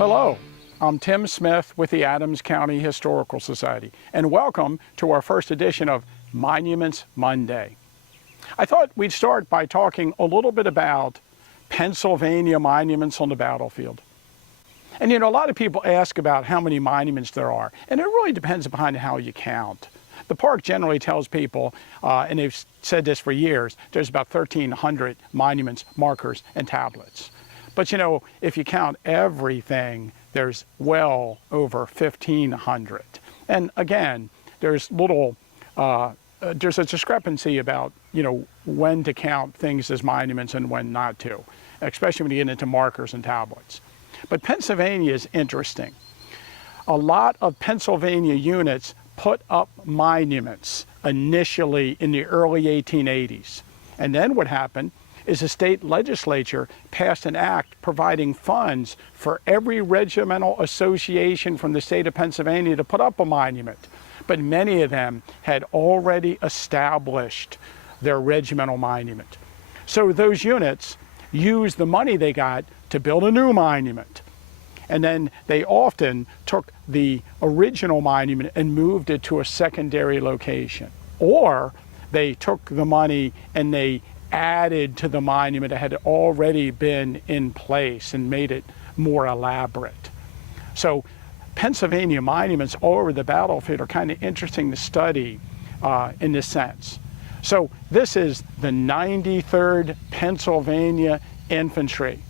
Hello, I'm Tim Smith with the Adams County Historical Society, and welcome to our first edition of Monuments Monday. I thought we'd start by talking a little bit about Pennsylvania monuments on the battlefield. And a lot of people ask about how many monuments there are, and it really depends upon how you count. The park generally tells people, and they've said this for years, there's about 1,300 monuments, markers, and tablets. But if you count everything, there's well over 1,500. And again, there's a discrepancy about, when to count things as monuments and when not to, especially when you get into markers and tablets. But Pennsylvania is interesting. A lot of Pennsylvania units put up monuments initially in the early 1880s. And then what happened is the state legislature passed an act providing funds for every regimental association from the state of Pennsylvania to put up a monument. But many of them had already established their regimental monument. So those units used the money they got to build a new monument. And then they often took the original monument and moved it to a secondary location. Or they took the money and they added to the monument that had already been in place and made it more elaborate. So Pennsylvania monuments all over the battlefield are kind of interesting to study in this sense. So this is the 93rd Pennsylvania Infantry.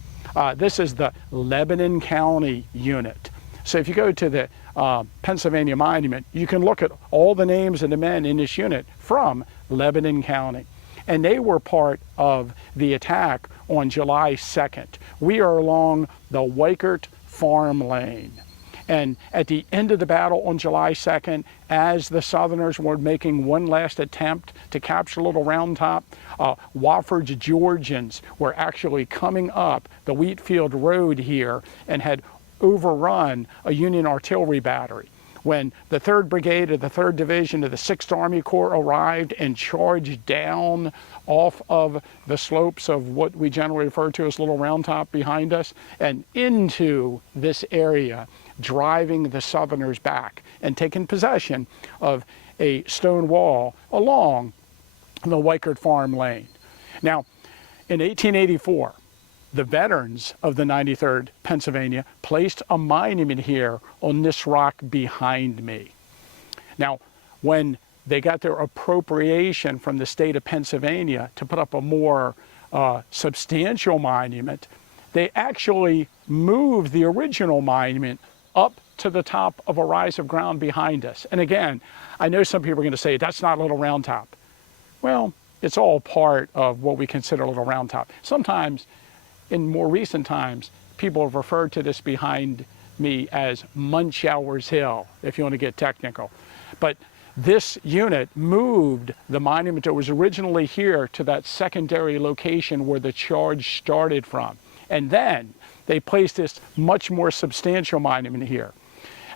This is the Lebanon County unit. So if you go to the Pennsylvania Monument, you can look at all the names of the men in this unit from Lebanon County. And they were part of the attack on July 2nd. We are along the Weichert Farm Lane. And at the end of the battle on July 2nd, as the Southerners were making one last attempt to capture Little Round Top, Wofford's Georgians were actually coming up the Wheatfield Road here and had overrun a Union artillery battery. When the 3rd Brigade of the 3rd Division of the 6th Army Corps arrived and charged down off of the slopes of what we generally refer to as Little Round Top behind us and into this area, driving the Southerners back and taking possession of a stone wall along the Weichert Farm Lane. Now, in 1884, the veterans of the 93rd Pennsylvania placed a monument here on this rock behind me. Now, when they got their appropriation from the state of Pennsylvania to put up a more substantial monument, they actually moved the original monument up to the top of a rise of ground behind us. And again, I know some people are going to say, that's not Little Round Top. Well, it's all part of what we consider Little Round Top. Sometimes, in more recent times, people have referred to this behind me as Munchauer's Hill, if you want to get technical. But this unit moved the monument that was originally here to that secondary location where the charge started from. And then they placed this much more substantial monument here.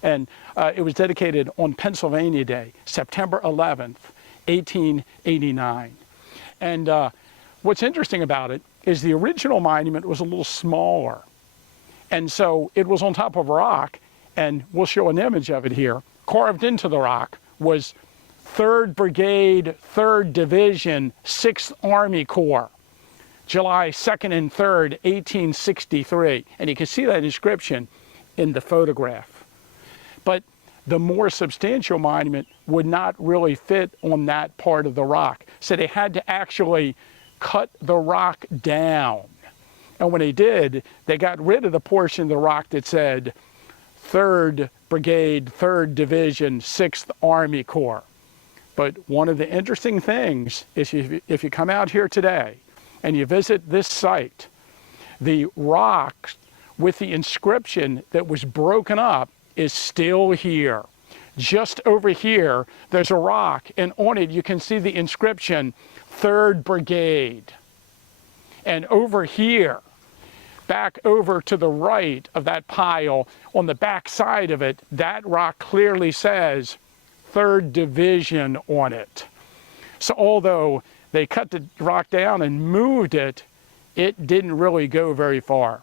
And it was dedicated on Pennsylvania Day, September 11th, 1889. And what's interesting about it is the original monument was a little smaller. And so it was on top of a rock, and we'll show an image of it here. Carved into the rock was 3rd Brigade, 3rd Division, 6th Army Corps, July 2nd and 3rd, 1863. And you can see that inscription in the photograph. But the more substantial monument would not really fit on that part of the rock. So they had to actually cut the rock down. And when they did, they got rid of the portion of the rock that said 3rd Brigade, 3rd Division, 6th Army Corps. But one of the interesting things is if you come out here today and you visit this site, the rock with the inscription that was broken up is still here. Just over here, there's a rock, and on it you can see the inscription, 3rd Brigade. And over here, back over to the right of that pile, on the back side of it, that rock clearly says 3rd Division on it. So although they cut the rock down and moved it, it didn't really go very far.